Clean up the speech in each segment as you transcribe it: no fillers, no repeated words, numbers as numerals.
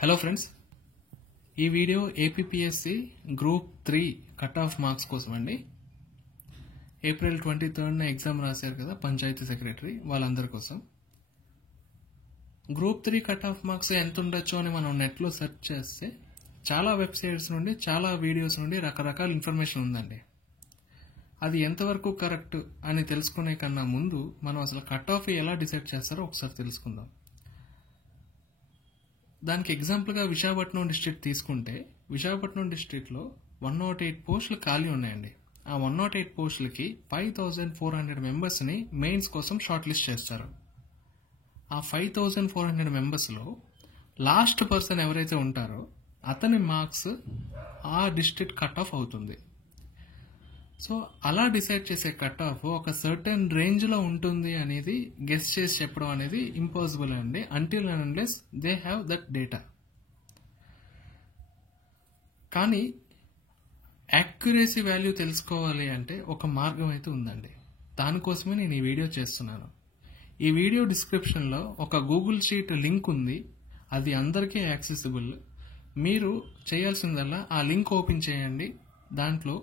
Hello friends, ఈ video APPSC group 3 cut off marks కోసం అండి. ఏప్రిల్ 23న ఎగ్జామ్ రాశారు కదా పంచాయతీ సెక్రటరీ, వాళ్ళందరి కోసం. గ్రూప్ 3 కట్ ఆఫ్ మార్క్స్ ఎంత ఉండొచ్చు అని మనం నెట్లో సెర్చ్ చేస్తే చాలా వెబ్సైట్స్ నుండి, చాలా వీడియోస్ నుండి రకరకాల ఇన్ఫర్మేషన్ ఉందండి. అది ఎంతవరకు కరెక్ట్ అని తెలుసుకునే కన్నా ముందు మనం అసలు కట్ ఆఫ్ ఎలా డిసైడ్ చేస్తారో ఒకసారి తెలుసుకుందాం. దానికి ఎగ్జాంపుల్గా విశాఖపట్నం డిస్ట్రిక్ట్ తీసుకుంటే, విశాఖపట్నం డిస్ట్రిక్ట్లో 108 పోస్టులు ఖాళీ ఉన్నాయండి. ఆ 108 పోస్టులకి 5400 మెంబర్స్ని మెయిన్స్ కోసం షార్ట్ లిస్ట్ చేస్తారు. ఆ 5400 మెంబర్స్లో లాస్ట్ పర్సన్ ఎవరైతే ఉంటారో అతని మార్క్స్ ఆ డిస్ట్రిక్ట్ కట్ ఆఫ్ అవుతుంది. సో అలా డిసైడ్ చేసే కట్ ఆఫ్ ఒక సర్టెన్ రేంజ్లో ఉంటుంది అనేది గెస్ చేసి చెప్పడం అనేది ఇంపాసిబుల్ అండి, until and unless they have that data. కానీ యాక్యురసీ వాల్యూ తెలుసుకోవాలి అంటే ఒక మార్గం అయితే ఉందండి. దానికోసమే నేను ఈ వీడియో చేస్తున్నాను. ఈ వీడియో డిస్క్రిప్షన్లో ఒక గూగుల్ షీట్ లింక్ ఉంది, అది అందరికీ యాక్సెసిబుల్. మీరు చేయాల్సిందల్లా ఆ లింక్ ఓపెన్ చేయండి. దాంట్లో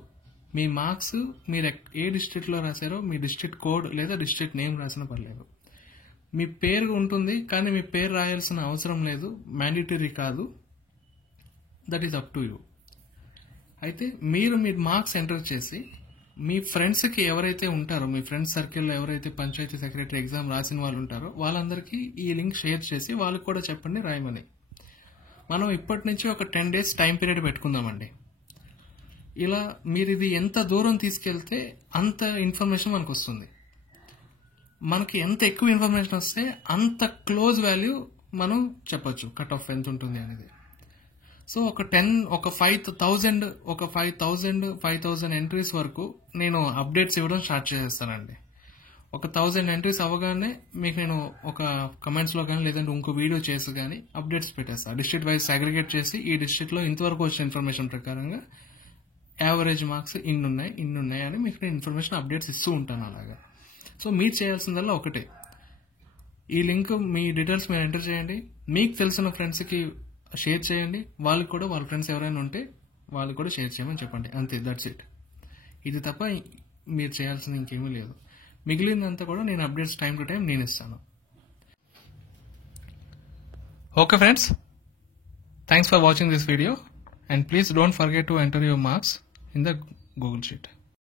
మీ మార్క్స్ మీరు ఏ డిస్ట్రిక్ట్లో రాశారో మీ డిస్ట్రిక్ట్ కోడ్ లేదా డిస్ట్రిక్ట్ నేమ్ రాసినా పర్లేదు. మీ పేరు ఉంటుంది, కానీ మీ పేరు రాయాల్సిన అవసరం లేదు, మ్యాండేటరీ కాదు. That is up to you. అయితే మీరు మీ మార్క్స్ ఎంటర్ చేసి మీ ఫ్రెండ్స్కి ఎవరైతే ఉంటారో, మీ ఫ్రెండ్స్ సర్కిల్లో ఎవరైతే పంచాయతీ సెక్రటరీ ఎగ్జామ్ రాసిన వాళ్ళు ఉంటారో వాళ్ళందరికీ ఈ లింక్ షేర్ చేసి వాళ్ళకి కూడా చెప్పండి రాయమని. మనం ఇప్పటి నుంచి ఒక 10 days టైం పీరియడ్ పెట్టుకుందామండి. ఇలా మీరు ఇది ఎంత దూరం తీసుకెళ్తే అంత ఇన్ఫర్మేషన్ మనకు వస్తుంది. మనకి ఎంత ఎక్కువ ఇన్ఫర్మేషన్ వస్తే అంత క్లోజ్ వాల్యూ మనం చెప్పొచ్చు కట్ ఆఫ్ ఎంత ఉంటుంది అనేది. సో ఒక 5,000 ఎంట్రీస్ వరకు నేను అప్డేట్స్ ఇవ్వడం స్టార్ట్ చేసేస్తానండి. ఒక 1000 ఎంట్రీస్ అవ్వగానే మీకు నేను ఒక కమెంట్స్లో కానీ లేదంటే ఇంకో వీడియో చేసి కానీ అప్డేట్స్ పెట్టేస్తాను. డిస్ట్రిక్ట్ వైజ్ అగ్రిగేట్ చేసి ఈ డిస్ట్రిక్ట్లో ఇంతవరకు వచ్చిన ఇన్ఫర్మేషన్ ప్రకారంగా యావరేజ్ మార్క్స్ ఇన్ని ఉన్నాయి అని మీకు నేను ఇన్ఫర్మేషన్ అప్డేట్స్ ఇస్తూ ఉంటాను అలాగా. సో మీరు చేయాల్సిందల్లా ఒకటే, ఈ లింక్ మీ డీటెయిల్స్ మీరు ఎంటర్ చేయండి, మీకు తెలిసిన ఫ్రెండ్స్కి షేర్ చేయండి, వాళ్ళకి కూడా వాళ్ళ ఫ్రెండ్స్ ఎవరైనా ఉంటే వాళ్ళకి కూడా షేర్ చేయమని చెప్పండి. అంతే, దట్స్ ఇట్. ఇది తప్ప మీరు చేయాల్సింది ఇంకేమీ లేదు. మిగిలిందంతా కూడా నేను అప్డేట్స్ టైం టు టైం నేను ఇస్తాను. Okay friends, thanks for watching this video and please don't forget to enter your marks in the Google Sheet.